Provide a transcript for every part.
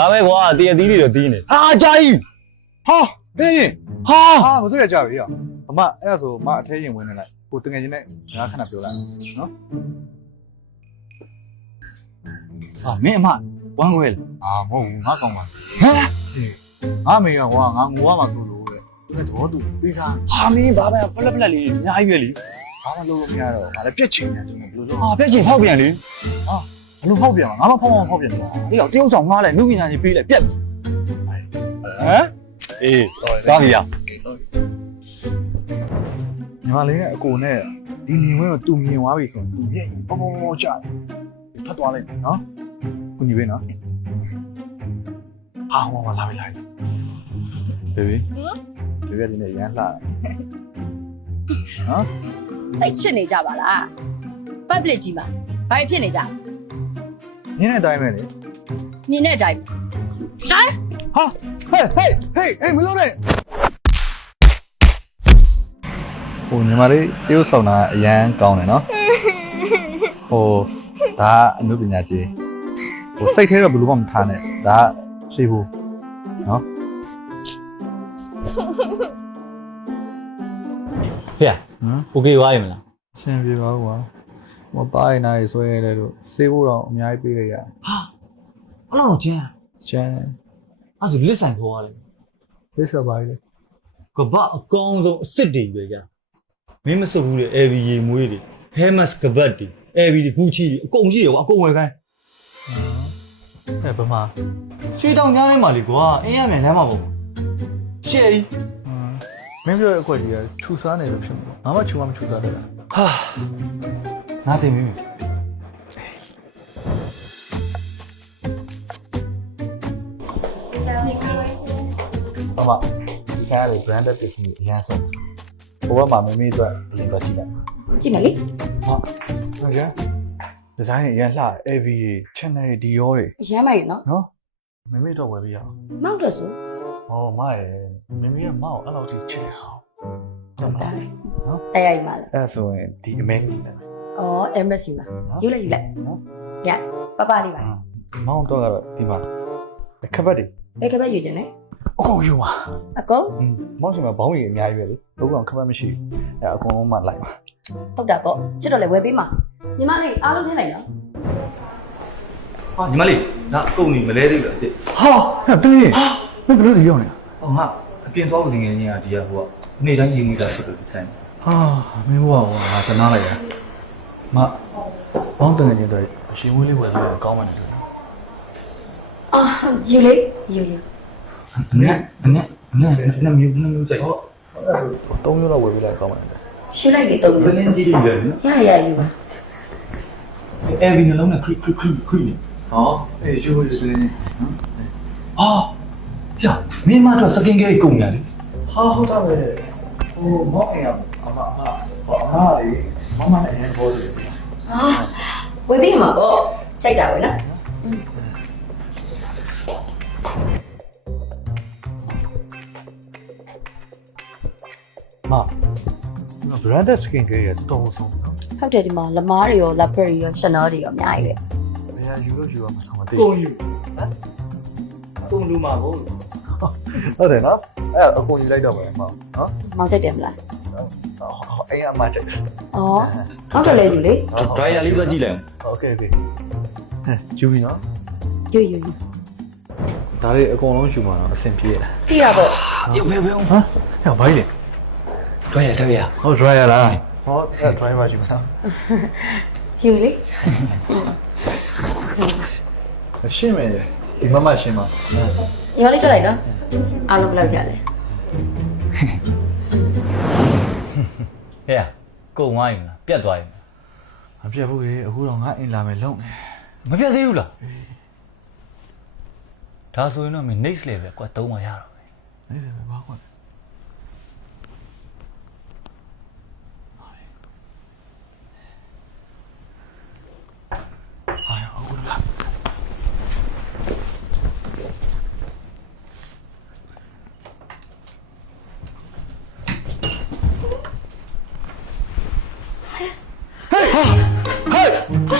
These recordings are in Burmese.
ဒါပဲကွာတရသီးတွေတော့တီးနေဟာကြာကြီးဟာဟင်းဟာမတွေ့ရကြပြီရောအမအဲ့ဒါဆိုမအထဲရင်ဝင်နေလိုက်ကိုတငယ်ချင်းနဲ့ငါခဏပြောလိုက်နော်ဟာမင်းအမဝမ်းခွဲလေအာမဟုတ်ဘူးငါကောင်းပါဟမ်ငါမေကကွာငါငိုရမှာဆိုလို့တဲ့သူနဲ့တော့သူပေးစားဟာမင်းဘာပဲပလက်ပလက်လေးအများကြီးပဲလေဘာမှလုပ်လို့မရတော့ငါလည်းပြက်ချင်တယ်သူနဲ့ဘယ်လိုလုပ်ဟာပြက်ချင်ဖောက်ပြန်လေဟာဘလို့ဖောက်ပြန်ငါမဖောက်ဖောက်ပြန်တော့ဒီတော့တရုပ်ဆောင်ငားလိုက်လူပညာကြီးပေးလိုက်ပြက်ဟမ်အေးသွားပြီရညီမလေးနဲ့အကိုနဲ့ဒီမြင်ဝဲကိုသူမြင်သွားပြီဆိုရင်သူမျက်ရည်ပေါပေါပေါကြာတယ်ထပ်သွားလိုက်နော်ကိုညီပဲနော်ဟာဟောလာပြီလိုက်ဘေဘီဒီကဒီနေ့ရမ်းလာနော်တိတ်ချစ်နေကြပါလားပတ်ပလစ်ကြီးမှာဘာဖြစ်နေကြနင်းတဲ့အတိုင်းပဲလေမြင်တဲ့အတိုင်းတိုင်းဟာဟေးမလုပ်နဲ့ဟိုညီမလေးတရုပ်ဆောင်တာအရန်ကောင်းတယ်နော်ဟိုဒါအနုပညာကြီးဟိုစိတ်ထဲတော့ဘယ်လိုမှမထားနဲ့ဒါစေဖို့နော်ဖေဟမ်โอเคဝါရမလားအဆင်ပြေပါဘူးကွာမပါရင်နိုင်ဆွဲရတယ်လို့စေဖို့တော့အများကြီးပေးရရဟာဘလောက်တော့ကျန်းတယ်အဲ့ဆိုလစ်ဆိုင်ခေါ်ရတယ်လက်ဆက်ပါလေကပတ်အကောင်းဆုံးအစ်စ်တွေပဲကြာမင်းမစုပ်ဘူးလေ AV ရေမွေးတွေ Hermes ကပတ်တွေ AV တွေ Gucci တွေအကုန်ရှိတယ်ကွာအကုန်ဝယ်ခိုင်းဘယ်မှာရွှေတောင်ကြားထဲမှာလေကွာအင်းရမြန်လမ်းမှာပေါ့ရှေ့ကြီးမင်းပြောတဲ့အခွက်ကြီးကခြူစားနေလို့ဖြစ်မှာငါမှခြူမှမခြူစားတယ်လားဟာငါတင်ပြီဘာမှဒီဆိုင်က branded ပစ္စည်းအရင်ဆုံးဟိုဘက်မှာမမေးအတွက်အရင်တော့ကြည့်လိုက်ကြည့်မလေးဟုတ်ကြဒီဇိုင်းအရင်လှ AV တွေ channel တွေဒီရောတွေအရမ်းမိုက်နော်မမေးတော့ဝယ်ပြရအောင်မောက်တော့ဆိုဟောမရဲ့မမေကမောက်အဲ့လိုထိချစ်ရအောင်ဟုတ်တယ်နော်အဲ့ရည်ပါလားအဲ့ဆိုရင်ဒီအမဲကြီးတယ်အော် MS ယူပါယူလိုက်နော်ရပပလေးပါမောင်းတော့ကတော့ဒီမှာခပတ်တွေဘယ်ခပတ်ယူခြင်းလဲအကုန်ယူပါအကုန်မောင်းချင်မှာဘောင်းကြီးအများကြီးပဲလေဘုကောင်ခပတ်မရှိအဲ့အကုန်လုံးမှလိုက်ပါဟုတ်တာပေါ့ချစ်တော့လေဝယ်ပေးမှာညီမလေးအားလုံးထည့်လိုက်နော်ဟာညီမလေးဒါအကုန်နေမလဲသေးဘူးလားဟာတင်းရင်မင်းဘလို့ရောက်နေဟောငါအပြင်သွားလို့ငယ်ငယ်ကြီးကဒီကဟိုကနေတိုင်းရေးမိတာဆိုလို့ဒီဆိုင်ဟာမင်းဘွားငါတနာလိုက်ရမဘောင်းတငယ်ချင်းတွေအရှင်ဝင်းလေးဝယ်လို့ကောင်းမှန်းတယ်အာယူလေယူအနက်မျိုးစိုက်ဟော3မျိုးလောက်ဝယ်ပြီးလိုက်ကောင်းမှန်းတယ်ရှင်းလိုက်လေ3မျိုးဘယ်နည်းကြီးတွေလဲနော်ရယူပါအဲ့ဒီနှလုံးနဲ့ခရစ်နေဟောအေးယူရတဲ့နေနော်ဟာရမင်းမတော့စကင်ကဲကုန်ရလေဟာဟုတ်တာပဲဟိုမောက်အိမ်ကအမလေးမမနဲ့ဘောတယ်ဟာဝယ်ပေးမှာပေါ့ကြိုက်တာပဲနော်branded skin care ရတော့ဆုံးနော်ဟုတ်တယ်ဒီမှာလမားတွေရော lapper တွေရော Chanel တွေရောအများကြီးပဲဘယ်ဟာယူလို့ယူရမှာမသိဘူးကုန်ယူကုန်လူမှာဟုတ်တယ်နော်အဲ့အကုန်ယူလိုက်တော့ပဲမောင်နော်မောင်စိတ်တယ်မလားအိမ်အမချက်ဩဟုတ်တယ်လေယူလေ dryer လေးပဲကြည့်လိုက်โอเคယူပြီနော်ယူဒါလေးအကုန်လုံးယူမှာတော့အဆင်ပြေလားပြေတာပေါ့ဘယ်ဟမ်ဟဲ့ဘာကြီးလဲdryer ဟုတ် dryer လားဟောအဲ့ dryer ယူမှာယူလေရှင်းမယ်ဒီမမရှင်းပါညီမလေးတွေ့လိုက်နော်အားလုံးဘယ်လောက်ကြာလဲဟဲ့ကုန်သွားပြီလားပြတ်သွားပြီမပြတ်ဘူးလေအခုတော့ငါအင်လာမယ်လုံနေမပြတ်သေးဘူးလားဒါဆိုရင်တော့မင်း next level ပဲကွာသုံးမှရတော့ပဲ next level ဘာကွာ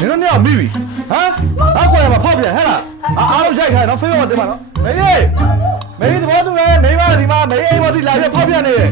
နင်တို့ညမိပြီဟမ်အကွာရမှာဖောက်ပြန်ဟဲ့လား အားလုံးရိုက်ခိုင်းနော်ဖေးပေါ်တင်ပါနော်မေးသဘောတူရဲမေးပါဒီမှာမေးအိမ်ပေါ်ဒီလာပြဖောက်ပြနေတယ်